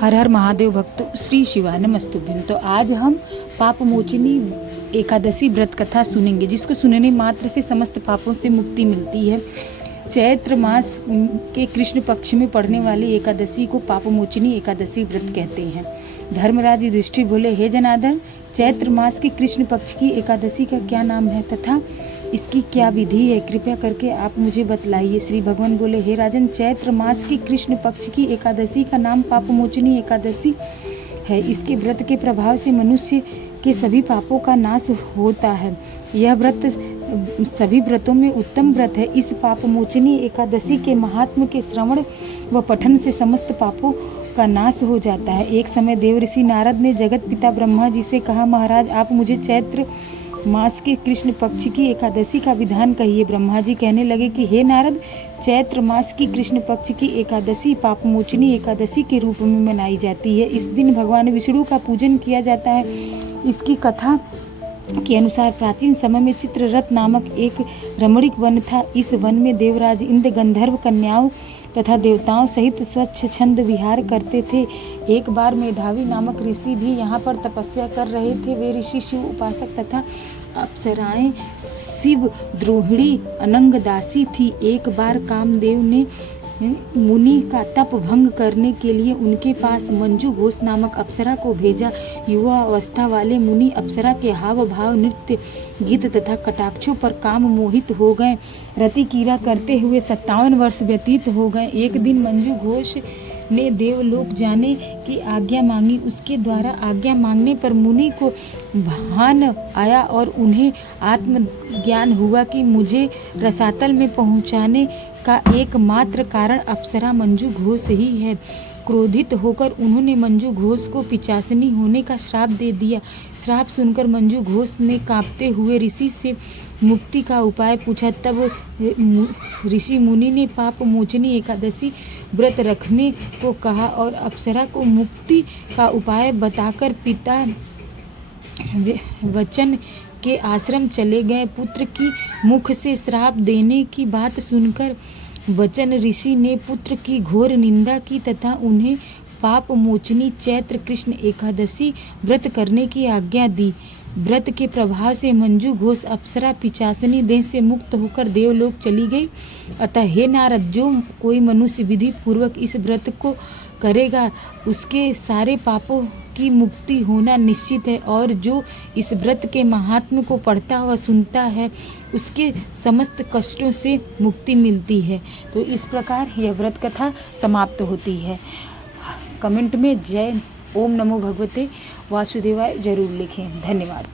हर हर महादेव भक्तों, श्री शिवाय नमस्तुभ्यं। तो आज हम पाप मोचनी एकादशी व्रत कथा सुनेंगे, जिसको सुनने मात्र से समस्त पापों से मुक्ति मिलती है। चैत्र मास के कृष्ण पक्ष में पड़ने वाली एकादशी को पाप मोचनी एकादशी व्रत कहते हैं। धर्मराज युधिष्ठिर बोले, हे जनार्दन, चैत्र मास की कृष्ण पक्ष की एकादशी का क्या नाम है तथा इसकी क्या विधि है, कृपया करके आप मुझे बतलाइए। श्री भगवान बोले, हे राजन, चैत्र मास की कृष्ण पक्ष की एकादशी का नाम पापमोचनी एकादशी है। इसके व्रत के प्रभाव से मनुष्य के सभी पापों का नाश होता है। यह व्रत सभी व्रतों में उत्तम व्रत है। इस पापमोचनी एकादशी के महात्म के श्रवण व पठन से समस्त पापों का नाश हो जाता है। एक समय देव ऋषि नारद ने जगत पिता ब्रह्मा जी से कहा, महाराज, आप मुझे चैत्र मास के कृष्ण पक्ष की एकादशी का विधान कहिए। ब्रह्मा जी कहने लगे कि हे नारद, चैत्र मास की कृष्ण पक्ष की एकादशी पापमोचनी एकादशी के रूप में मनाई जाती है। इस दिन भगवान विष्णु का पूजन किया जाता है। इसकी कथा के अनुसार प्राचीन समय में चित्ररथ नामक एक रमणीक वन था। इस वन में देवराज इंद्र गंधर्व कन्याओं तथा देवताओं सहित स्वच्छ छंद विहार करते थे। एक बार मेधावी नामक ऋषि भी यहाँ पर तपस्या कर रहे थे। वे ऋषि शिव उपासक तथा अप्सराएं शिव द्रोहिणी अनंगदासी थी। एक बार कामदेव ने मुनि का तप भंग करने के लिए उनके पास मंजू घोष नामक अप्सरा को भेजा। युवा अवस्था वाले मुनि अप्सरा के हाव भाव, नृत्य, गीत तथा कटाक्षों पर काम मोहित हो गए। रति क्रीड़ा करते हुए 57 वर्ष व्यतीत हो गए। एक दिन मंजू घोष ने देवलोक जाने की आज्ञा मांगी। उसके द्वारा आज्ञा मांगने पर मुनि को भान आया और उन्हें आत्मज्ञान हुआ कि मुझे रसातल में पहुंचाने का एकमात्र कारण अप्सरा मंजू घोष ही है। क्रोधित होकर उन्होंने मंजू घोष को पिचासनी होने का श्राप दे दिया। श्राप सुनकर मंजू घोष ने कांपते हुए ऋषि से मुक्ति का उपाय पूछा। तब ऋषि मुनि ने पाप मोचनी एकादशी व्रत रखने को कहा और अप्सरा को मुक्ति का उपाय बताकर पिता वचन के आश्रम चले गए। पुत्र की मुख से श्राप देने की बात सुनकर वचन ऋषि ने पुत्र की घोर निंदा की तथा उन्हें पाप मोचनी चैत्र कृष्ण एकादशी व्रत करने की आज्ञा दी। व्रत के प्रभाव से मंजू घोष अप्सरा पिचासनी देह से मुक्त होकर देवलोक चली गई। अतः हे नारद, जो कोई मनुष्य विधि पूर्वक इस व्रत को करेगा उसके सारे पापों की मुक्ति होना निश्चित है, और जो इस व्रत के महात्म्य को पढ़ता हुआ सुनता है उसके समस्त कष्टों से मुक्ति मिलती है। तो इस प्रकार यह व्रत कथा समाप्त होती है। कमेंट में जय ओम नमो भगवते वासुदेवाय जरूर लिखें। धन्यवाद।